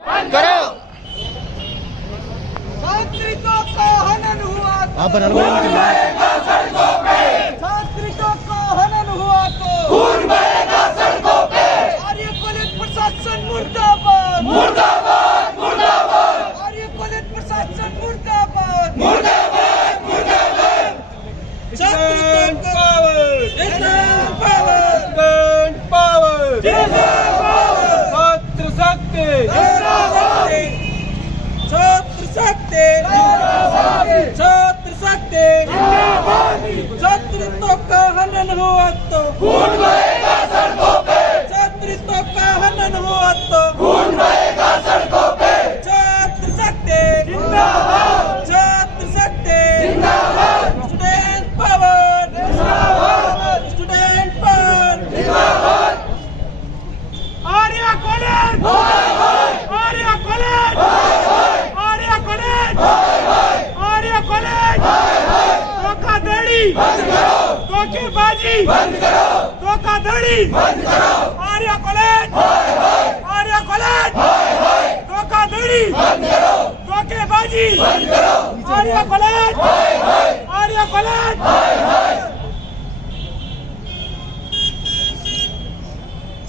करो। छात्रों का हनन हुआ तो छात्रों का हनन हुआ तो खून बहेगा सड़कों पे। आर्य कॉलेज प्रशासन मुर्दाबाद मुर्दाबाद मुर्दाबाद आर्य कॉलेज प्रशासन मुर्दाबाद मुर्दाबाद मुर्दाबाद। छात्रों का स्टूडेंट पावर छात्र शक्ति छात्र शक्ति छात्र शक्ति छात्रों का हनन हुआ तो खून बहेगा सड़कों पे। छात्रों का हनन हुआ तो खून बहेगा सड़कों पे। छात्र शक्ति छात्र शक्ति स्टूडेंट पावर स्टूडेंट पावर आर्य कॉलेज आर्य कॉलेज आर्य कॉलेज आर्य कॉलेज धोखाधड़ी धोखेबाजी धोखाधड़ी आर्य कॉलेज धोखाधड़ी धोखेबाजी आर्य कॉलेज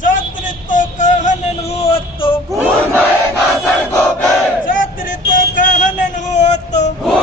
छात्रों का हनन हुआ तो खून